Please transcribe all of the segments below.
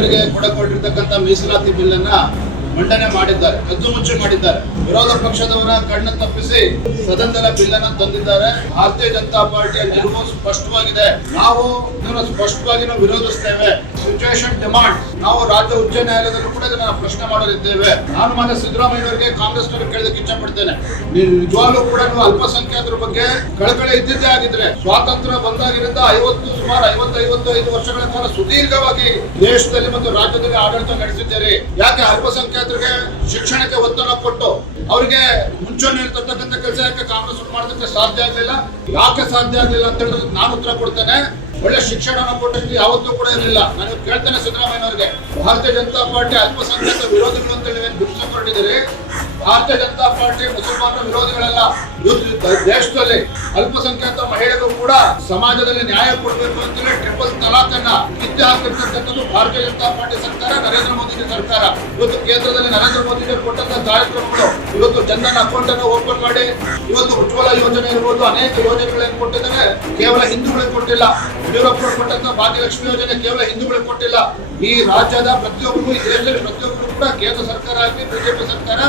ಮುಸಲ್ಮಾನರಿಗೆ ಕೊಡಲ್ಪಟ್ಟಿರ್ತಕ್ಕಂಥ ಮೀಸಲಾತಿ ಬಿಲ್ ಅನ್ನ ಮಂಡನೆ ಮಾಡಿದ್ದಾರೆ, ಕದ್ದು ಮುಚ್ಚಿ ಮಾಡಿದ್ದಾರೆ. ವಿರೋಧ ಪಕ್ಷದವರ ಕಣ್ಣು ತಪ್ಪಿಸಿ ಸದನದ ಬಿಲ್ ಅನ್ನು ತಂದಿದ್ದಾರೆ. ಭಾರತೀಯ ಜನತಾ ಪಾರ್ಟಿಯ ನಿಲುವು ಸ್ಪಷ್ಟವಾಗಿದೆ. ನಾವು ಇದನ್ನು ಸ್ಪಷ್ಟವಾಗಿ ವಿರೋಧಿಸ್ತೇವೆ. Situation demand. ನಾವು ರಾಜ್ಯ ಉಚ್ಚ ನ್ಯಾಯಾಲಯದಲ್ಲೂ ಕೂಡ ಇದನ್ನ ಪ್ರಶ್ನೆ ಮಾಡಲಿದ್ದೇವೆ. ನಾನು ಮಾನ್ಯ ಸಿದ್ದರಾಮಯ್ಯವರಿಗೆ ಕಾಂಗ್ರೆಸ್ನವರು ಕೇಳೋದಕ್ಕೆ ಇಚ್ಛೆ ಪಡ್ತೇನೆ, ನೀವು ನಿಜವಾಗ್ಲೂ ಕೂಡ ಅಲ್ಪಸಂಖ್ಯಾತರ ಬಗ್ಗೆ ಕಳಕಳಿ ಇದ್ದಿದ್ದೇ ಆಗಿದ್ರೆ ಸ್ವಾತಂತ್ರ್ಯ ಬಂದಾಗಿನಿಂದ ಸುಮಾರು 55 ವರ್ಷಗಳ ಕಾಲ ಸುದೀರ್ಘವಾಗಿ ದೇಶದಲ್ಲಿ ಮತ್ತು ರಾಜ್ಯದಲ್ಲಿ ಆಡಳಿತ ನಡೆಸಿದ್ದೀರಿ. ಯಾಕೆ ಅಲ್ಪಸಂಖ್ಯಾತರಿಗೆ ಶಿಕ್ಷಣಕ್ಕೆ ಒತ್ತಡ ಕೊಟ್ಟು ಅವರಿಗೆ ಮುಂಚೂಣಿ ಇರ್ತಕ್ಕಂಥ ಕೆಲಸ ಯಾಕೆ ಕಾಂಗ್ರೆಸ್ ಮಾಡೋದಕ್ಕೆ ಸಾಧ್ಯ ಆಗಲಿಲ್ಲ? ಯಾಕೆ ಸಾಧ್ಯ ಆಗಲಿಲ್ಲ ಅಂತ ಹೇಳಿದ್ರೆ ನಾನು ಉತ್ತರ ಕೊಡ್ತೇನೆ. ಒಳ್ಳೆ ಶಿಕ್ಷಣ ಕೊಟ್ಟಲ್ಲಿ ಯಾವತ್ತೂ ಕೂಡ ಇರಲಿಲ್ಲ. ನಾನು ಕೇಳ್ತೇನೆ ಸಿದ್ದರಾಮಯ್ಯವರಿಗೆ, ಭಾರತೀಯ ಜನತಾ ಪಾರ್ಟಿ ಅಲ್ಪಸಂಖ್ಯಾತ ವಿರೋಧಿಗಳು ಅಂತ ಹೇಳಿ ಬಿಡಿಸಿಕೊಂಡಿದ್ದೀರಿ. ಭಾರತೀಯ ಜನತಾ ಪಾರ್ಟಿ ಮುಸಲ್ಮಾನರ ವಿರೋಧಿಗಳೆಲ್ಲ. ದೇಶದಲ್ಲಿ ಅಲ್ಪಸಂಖ್ಯಾತ ಮಹಿಳೆಗೂ ಕೂಡ ಸಮಾಜದಲ್ಲಿ ನ್ಯಾಯ ಕೊಡಬೇಕು ಅಂತೇಳಿ ಟ್ರಿಪಲ್ ತಲಾಕ್ ಅನ್ನ ಕಿತ್ತು ಹಾಕಿರ್ತಕ್ಕಂಥದ್ದು ಭಾರತೀಯ ಜನತಾ ಪಾರ್ಟಿ ಸರ್ಕಾರ, ನರೇಂದ್ರ ಮೋದಿ ಸರ್ಕಾರ. ಇವತ್ತು ಕೇಂದ್ರದಲ್ಲಿ ನರೇಂದ್ರ ಮೋದಿ ಕೊಟ್ಟಂತ ಕಾರ್ಯಕ್ರಮಗಳು, ಇವತ್ತು ಜನಧನ್ ಅಕೌಂಟ್ ಅನ್ನು ಓಪನ್ ಮಾಡಿ, ಇವತ್ತು ಉಜ್ವಲ ಯೋಜನೆ ಇರ್ಬೋದು, ಅನೇಕ ಯೋಜನೆಗಳನ್ನು ಕೊಟ್ಟಿದ್ದಾರೆ. ಕೇವಲ ಹಿಂದೂಗಳಿಗೆ ಕೊಟ್ಟಿಲ್ಲ. ಯಡಿಯೂರಪ್ಪರು ಕೊಟ್ಟಂತ ಭಾಗ್ಯಲಕ್ಷ್ಮಿ ಯೋಜನೆ ಕೇವಲ ಹಿಂದೂಗಳಿಗೆ ಕೊಟ್ಟಿಲ್ಲ. ಈ ರಾಜ್ಯದ ಪ್ರತಿಯೊಬ್ಬರು, ಈ ದೇಶದಲ್ಲಿ ಪ್ರತಿಯೊಬ್ಬರು ಕೂಡ ಕೇಂದ್ರ ಸರ್ಕಾರ ಆಗಲಿ ಬಿಜೆಪಿ ಸರ್ಕಾರ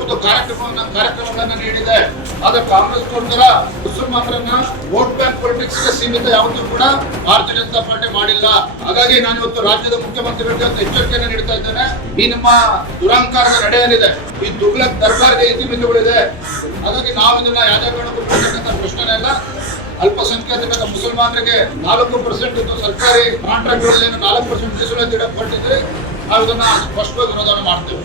ಒಂದು ಕಾರ್ಯಕ್ರಮಗಳನ್ನ ನೀಡಿದೆ. ಆದ್ರೆ ಕಾಂಗ್ರೆಸ್ ಗೋಸ್ಕರ ಮುಸಲ್ಮಾನರನ್ನ ವೋಟ್ ಬ್ಯಾಂಕ್ ಪೊಲಿಟಿಕ್ಸ್ ಗೆ ಸೀಮಿತ ಯಾವತ್ತೂ ಕೂಡ ಭಾರತೀಯ ಜನತಾ ಪಾರ್ಟಿ ಮಾಡಿಲ್ಲ. ಹಾಗಾಗಿ ನಾನು ಇವತ್ತು ರಾಜ್ಯದ ಮುಖ್ಯಮಂತ್ರಿಗಳಿಗೆ ಒಂದು ಎಚ್ಚರಿಕೆಯನ್ನು ನೀಡ್ತಾ ಇದ್ದೇನೆ. ಈ ನಿಮ್ಮ ದುರಂಕಾರದ ನಡೆಯಲಿದೆ, ಈ ತುಗ್ಲಕ್ ದರ್ಬಾರ್ಗೆ ಇತಿಮಿತಿಗಳಿದೆ. ಹಾಗಾಗಿ ನಾವು ಇದನ್ನ ಯಾವುದೇ ಕಾರಣಕ್ಕೂ ಕೊಡ್ತಕ್ಕಂಥ ಪ್ರಶ್ನೆ ಇಲ್ಲ. ಅಲ್ಪಸಂಖ್ಯಾತ ಮುಸಲ್ಮಾನರಿಗೆ 4% ಇದ್ದು ಸರ್ಕಾರಿ ಕಾಂಟ್ರಾಕ್ಟ್ಗಳಲ್ಲಿ 4% ಮೀಸಲಾತಿ ಕೊಟ್ಟಿದ್ರೆ ನಾವು ಇದನ್ನ ಸ್ಪಷ್ಟವಾಗಿ ವಿರೋಧ ಮಾಡ್ತೇವೆ.